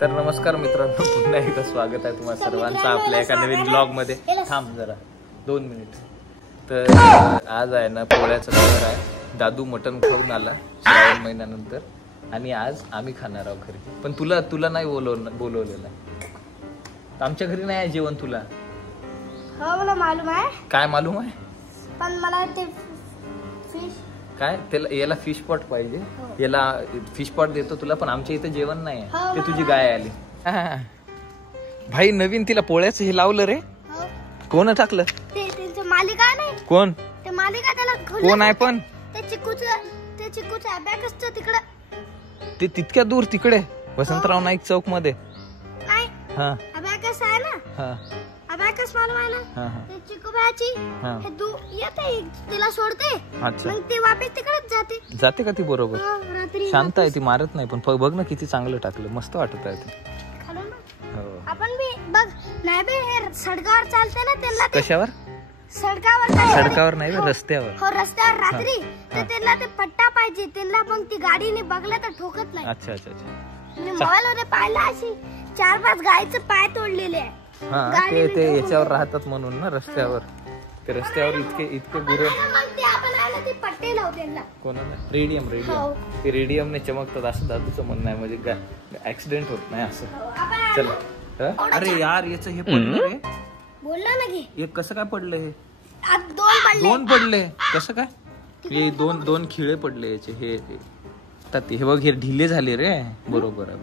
तर नमस्कार मित्रांनो, पुन्हा एकदा स्वागत आहे तुम्हा सर्वांचं आपल्या एका नवीन ब्लॉग मध्ये. थांब जरा 2 मिनिट. तर आज आहे ना पोळ्याचा सण आहे. दादू मटण खाऊन आला श्रावण महिन्यानंतर आणि आज आम्ही खाणार आहोत घरी. पण तुला नाही बोलवलेलं. आमच्या घरी नाही आहे जेवण तुला. हो मला मालूम आहे. काय मालूम आहे? पण मला ते फिश काय त्याला याला फिश पॉट पाहिजे. याला फिश पॉट देतो तुला, पण आमच्या इथे जेवण नाही आहे. ते तुझी गाय आली. भाई नवीन तिला पोळ्याचं हे लावलं रे. कोण टाकलं? ते त्यांचे मालिक आहे नाही. कोण ते मालिक आहे त्याला कोण आहे? पण ते चिकूचं अबॅकसचं तिकडे. ते तितक्या दूर तिकडे वसंतराव नाईक चौक मध्ये. नाही हा अबॅकस आहे ना. हा अबॅकस मालूम आहे ना. ते चिकू भाची हे येते तिला सोडते. अच्छा मग ते वापस तिकडेच जाते का ती बरोबर? रात्री शांत आहे ती, मारत नाही. पण बघ ना किती चांगलं टाकलं, मस्त वाटत आहे ते. आपण बी बघ नाही बे हे सडकावर चालते ना त्यांना. कशावर? सडकावर नाही बे, रस्त्यावर. हो रस्त्यावर रात्री तर त्यांना ते पट्टा पाहिजे. त्यांना पण ती गाडीने बघलं तर ठोकत नाही. अच्छा अच्छा अच्छा. मी मोबाईल मध्ये पाहिलं अशी 4-5 गायीचे पाय तोडलेले आहे. हा ते याच्यावर राहतात म्हणून ना रस्त्यावर. ते रस्त्यावर इतके गुरे. ते पट्टे लावते त्यांना. कोणाला? रेडियम ते रेडियमने चमकतात असं दादूचं म्हणणं आहे. म्हणजे ऍक्सिडेंट होत नाही असं. चल. अरे यार याचं हे पडलं रे. बोलला ना की हे कसं काय पडलं? हे आज 2 पडले. कसं काय? हे दोन खिळे पडले याचे. हे बघ हे ढिले झाले रे. बरोबर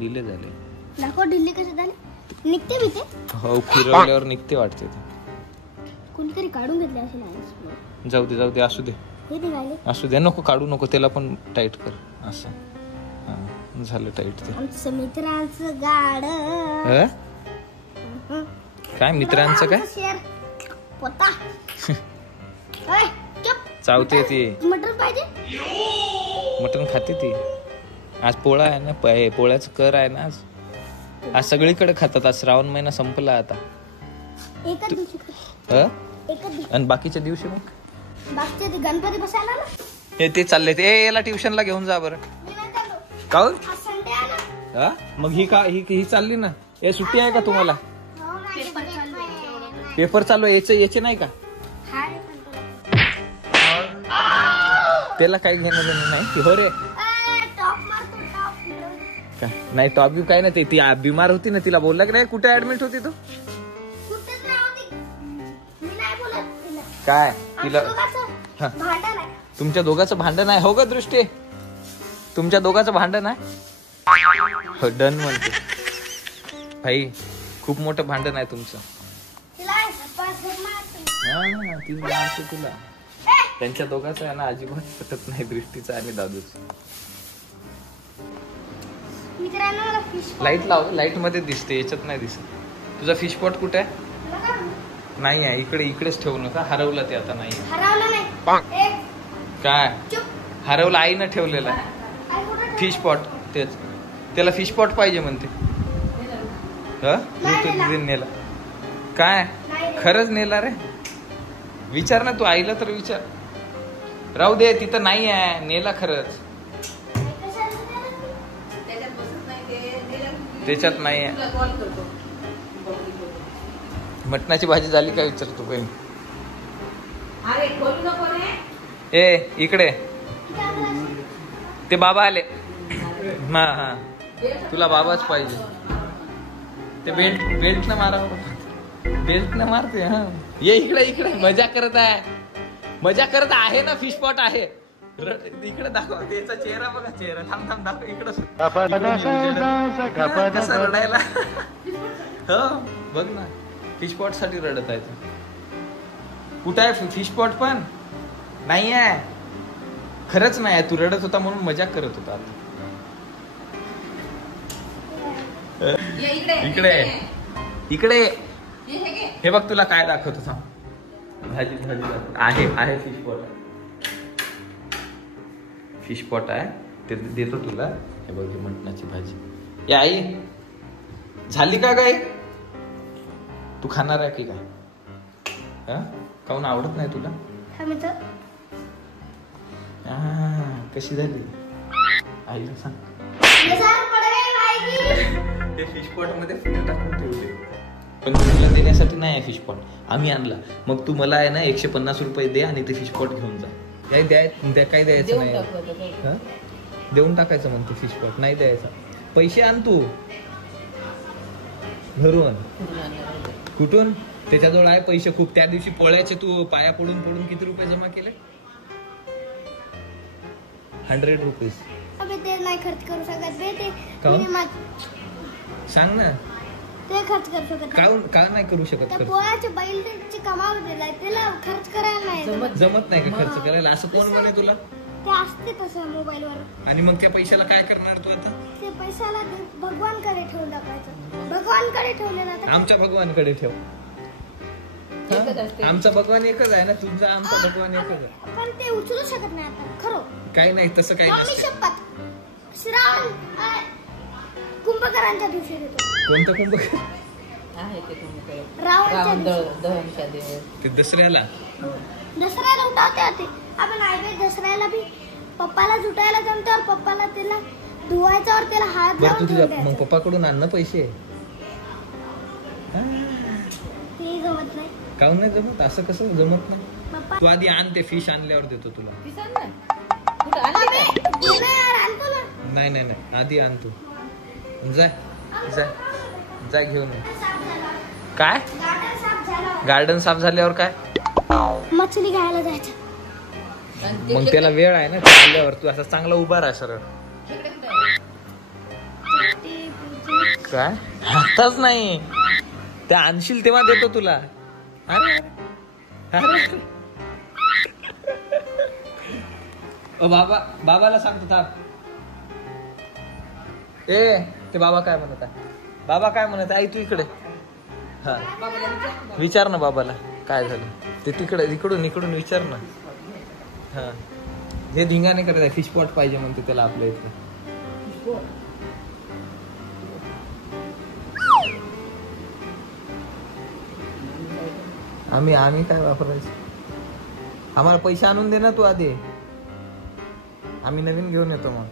ढिले झाले. नको ढिले कसे झाले? निघते मी ते. हो फिरवल्यावर निघते वाटते ते. कोणीतरी काढून घेतले असे नाही. जाऊ दे असू दे. हे निघाले. असू दे, नको काढू नको. त्याला पण टाईट कर असं. झालं टाईट ते. आमचं मित्रांचं गाड. काय मित्रांचं काय? पोता चावते ती. मटण पाहिजे. मटण खाते ती. आज पोळा आहे ना. पोळ्याचं कर आहे ना आज सगळीकडे खातात. आज श्रावण महिना संपला आता. एकच दिवशी आणि बाकीच्या दिवशी मग बाकीचे गणपती बसायला ना. ते चालले ते. याला ट्युशनला घेऊन जा बरं. काऊन? मग ही चालली ना. हे सुट्टी आहे का तुम्हाला? पेपर चालू आहे. याचे नाही का? त्याला काही घेणं देणं नाही. हो रे नाही टॉप व्यू काय ना. ती बिमार होती ना. तिला बोलला की नाही? कुठे ऍडमिट होती तू? काय तिला? तुमच्या दोघांचं भांडण आहे हो का दृष्टी? तुमच्या दोघांचं भांडण आहे. डन म्हणते भाई. खूप मोठं भांडण आहे तुमचं. तुला त्यांच्या दोघांचं आहे ना अजिबात पटत नाही. दृष्टीचं आणि दादूचं. लाईट लाव. लाईट मध्ये दिसते, याच्यात नाही दिसत. तुझा फिश पॉट कुठे आहे? नाही आहे. इकडेच ठेवू नका. हरवलं ते आता. नाही काय हरवलं? आईनं ठेवलेला फिश पॉट. तेच त्याला फिश पॉट पाहिजे म्हणते. नेला काय? खरंच नेला रे? विचार ना तू आईला तर विचार. राहू दे तिथं नाही आहे. नेला खरंच. त्याच्यात नाही आहे. मटणाची भाजी झाली का विचारतो पहिले. इकडे ते बाबा आले. हा तुला बाबाच पाहिजे. ते बेल्ट न मारा. बेल्ट न मारते. हा ये इकडे मजा करत आहे ना. फिश पॉट आहे इकडे. दाखव त्याचा चेहरा बघा. चेहरा थांब दाखव इकडे. कसं रडायला. हो बघ ना. फिश पॉट साठी रडत आहे. कुठं आहे फिश पॉट? पण नाही आहे. खरंच नाही आहे. तू रडत होता म्हणून मजाक करत होता. इकडे हे बघ तुला काय दाखवतो. थांब. भाजी आहे फिश पॉट. फिश पॉट आहे ते देतो तुला. हे बघ मटणाची भाजी. या आई झाली का काय? तू खाणार आहे की काय? काऊन आवडत नाही तुला? कशी झाली आईला सांग. हे फिश पॉट मध्ये फिश टाकून ठेवले, पण तुला देण्यासाठी नाही आहे फिश पॉट, आम्ही आणला. मग तू मला आहे ना 150 रुपये दे आणि ते फिश पॉट घेऊन जा. काय काय द्यायचं नाही, देऊन टाकायचं म्हणतो फिश पॉट, नाही द्यायचा. पैसे आण तू घरून. कुठून? त्याच्याजवळ आहे पैसे खूप. त्या दिवशी पोळ्याचे तू पाया पडून पडून किती रुपये जमा केले? 100 रुपीज. ते नाही खर्च करू शकत बे, ते सांग ना, ते खर्च करू शकत का नाही करू शकत? पोळ्याचे बैलची कमाल दिलाय, त्याला खर्च करायला नाही जमत नाही का खर्च करायला? असं कोण म्हणे तुला? ते असते तसं मोबाईल वर. आणि मग त्या पैशाला काय करणार तू आता? ते पैशाला भगवानकडे ठेवून टाकायचं. भगवानकडे ठेवले ना. आमच्या भगवानकडे ठेव. आमचा भगवान एकच आहे ना, तुमचा आमचा भगवान एकच आहे. पण ते उचलू शकत नाही आता खरं. काही नाही तसं काही नाही. शपथ श्रावण कुंभकरांच्या दिवशी देतो. कोणतं कुंभकर? रावण ते दसऱ्याला उठावते ते. आपण आयवे दसऱ्याला बी पप्पाला जुटायला जमतं, पप्पाला त्याला धुवायच्यावर त्याला हात लावून तुझ्या मग पप्पाकडून आण ना पैसे. ते जमत नाही. काऊन नाही जमत? असं कसं जमत नाही? पप्पा तू आधी आण ते फिश, आणल्यावर देतो तुला. नाही नाही नाही, आधी आण तू. जाय घेऊन. काय गार्डन साफ झाल्यावर काय? मछली घ्यायला जायचं. मग त्याला वेळ आहे ना, चालल्यावर तू असं चांगला उभा राहा सरळ. काय आताच नाही, ते आणशील तेव्हा देतो तुला. अरे अरे बाबाला सांगतो थांब. ते बाबा काय म्हणत आहे? बाबा काय म्हणत आहे? तू इकडे. हा विचार ना बाबाला काय झालं ते. तिकडे इकडून विचार ना. हा हे धिंगाणे करत आहे. फिश पॉट पाहिजे म्हणते त्याला आपल्या इथे. आम्ही काय वापरायचं? आम्हाला पैसे आणून दे ना तू आधी, आम्ही नवीन घेऊन येतो. मग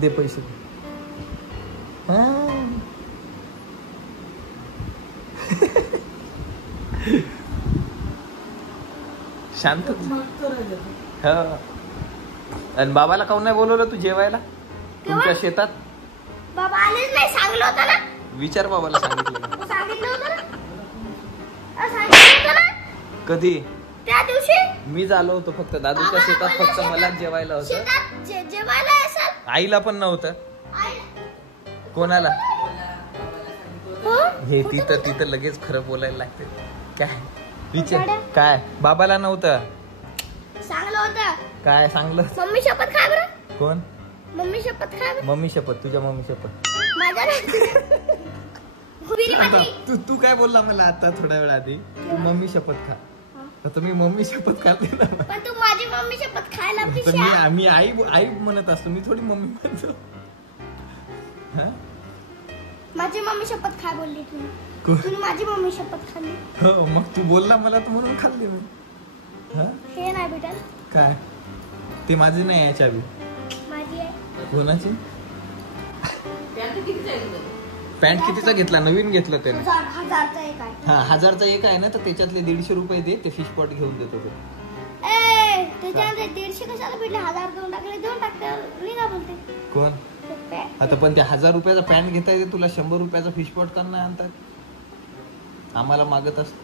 दे पैसे. शांत. आणि बाबाला काऊन नाही बोलवलं तू जेवायला तुमच्या शेतात? बाबा आलेच नाही, सांगितलं होतं ना. विचार बाबाला. सांगितलं होतं ना. कधी? त्या दिवशी मी झालो होतो फक्त दादूच्या शेतात, फक्त मला जेवायला होतं. आईला पण नव्हतं. कोणाला? हे तिथं लगेच खरं बोलायला लागते. काय विचार? काय बाबाला नव्हतं? सांगलं होतं. काय सांगलं? मम्मी शपथ खा बरं. कोण? मम्मी शपथ खा. मम्मी शपथ? तुझ्या मम्मी शपथ? तू काय बोलला मला आता थोड्या वेळ आधी? तू मम्मी शपथ खा. आता मी मम्मी शपथ खाते ना. पण तू माझी मम्मी शपथ खायला. मी आई म्हणत असतो, मी थोडी मम्मी म्हणतो. माझी मम्मी शपथ खा बोलली तुम्ही माझी मम्मी शपथ खाल्ली. हो मग तू बोलला मला तर म्हणून खाल्ली मी. हे नाही भेटल. काय ते माझी नाही आहे चावी. माझी आहे. कोणाची? पॅन्ट कितीचा घेतला? नवीन घेतला त्याने. 1000चा एक आहे. हा 1000चा एक आहे ना, तर त्याच्यातले 150 रुपये दे, ते फिश पॉट घेऊन देतो तो. त्याच्यामध्ये 150 कशाला भेटले? 1000 देऊन टाकले. देऊन टाकते नाही का बोलते. कोण? आता पण त्या 1000 रुपयाचा पॅन्ट घेता येते तुला, 100 रुपयाचा फिश पॉट का नाही आणतात? आम्हाला मागत असत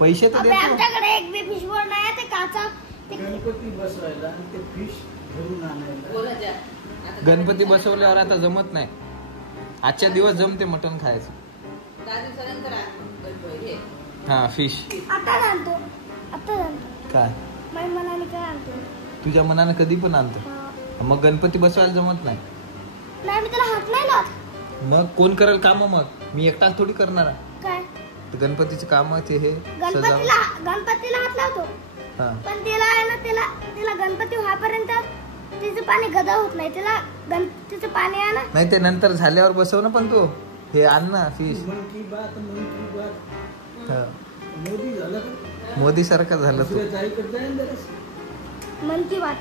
पैसे तर देतो. आमच्याकडे एक बी फिश पॉट नाही. ते काचा गणपती बसवायला ते फिश घरून आणायला. गणपती बसवल्यावर आता जमत नाही. आजच्या दिवस जमते मटण खायचं. हा फिश आता जाणतो. काय माझ्या मनाने काय आणतो? तुझ्या मनाने कधी पण आणतो. मग गणपती बसवायला जमत नाही. नाही मी त्याला हात नाही लावत. मग कोण करेल काम? मग मी एकटा थोडी करणार. काय गणपतीचे काम ते हे गणपतीला हात लावतो. पण त्याला आहे ना, त्याला गणपती व्हायपर्यंत तिचं पाणी गदा होत नाही. त्याला गणपतीचं पाणी आहे ना, नाही ते नंतर झाल्यावर बसव ना. पण तू हे आण ना फिश. मोदी सारखा झाला तू. मन की बात.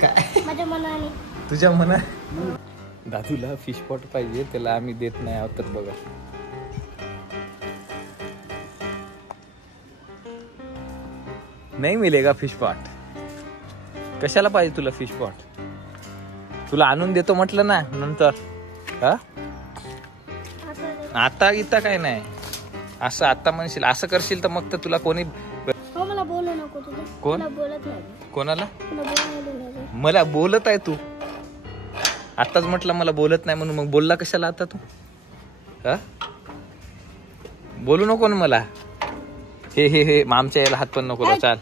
काय माझ्या मनाने. तुझ्या मनात दादूला फिश पॉट पाहिजे, त्याला आम्ही देत नाही आहोत. तर बघा नाही मिलेगा फिश पॉट. कशाला पाहिजे तुला फिश पॉट? तुला आणून देतो म्हटलं ना नंतर. हा आता इथं काय नाही. असं आता म्हणशील, असं करशील तर मग तर तुला कोणी मला बोलू नको तुझं. कोण बोलत नाही. कोणाला? मला मला बोलत आहे तू. आताच म्हटलं मला बोलत नाही म्हणून, मग बोलला कशाला आता तू? हा बोलू नको ना मला. हे हे हे आमच्या याला हात पण नको लावू. चाल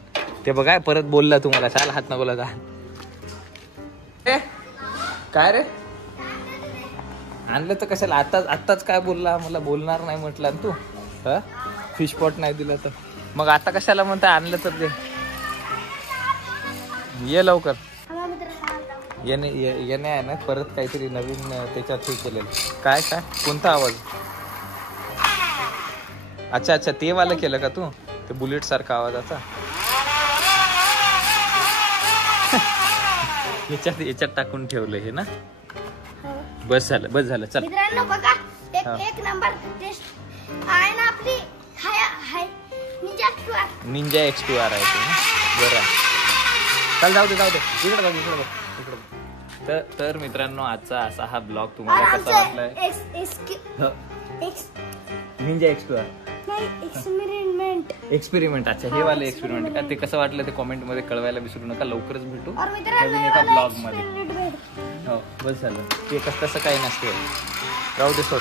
ते बघाय परत बोलला तुम्हाला. चाल हात नको लावू. काय रे आणलं तर कशाला? आताच काय बोलला? मला बोलणार नाही म्हटलं तू. हा फिश पॉट नाही दिला तर मग आता कशाला म्हणता? आणलं तर दे. ये लवकर. येणे आहे ना परत काहीतरी नवीन त्याच्यात हे केलेलं. काय काय कोणता आवाज? अच्छा अच्छा ते वाला केलं का तू? ते बुलेट सारखा आवाजाचा. याच्यात टाकून ठेवलं हे ना. बस झालं चल. मित्रांनो बघा एक नंबर टेस्ट आहे ना आपली. हाय निंजा X2R आहे ते. बरं चल जाऊ दे इकडे बघ. तर मित्रांनो आजचा असा हा ब्लॉग तुम्हाला कसा वाटलाय? Ninja X2R experiment. अच्छा हे वाले एक्सपेरिमेंट का? ते कसं वाटलं ते कॉमेंट मध्ये कळवायला विसरू नका. लवकरच भेटू नवीन एका ब्लॉग मध्ये. हो बस झालं. ते कसं काही नसते. राहू दे सोड.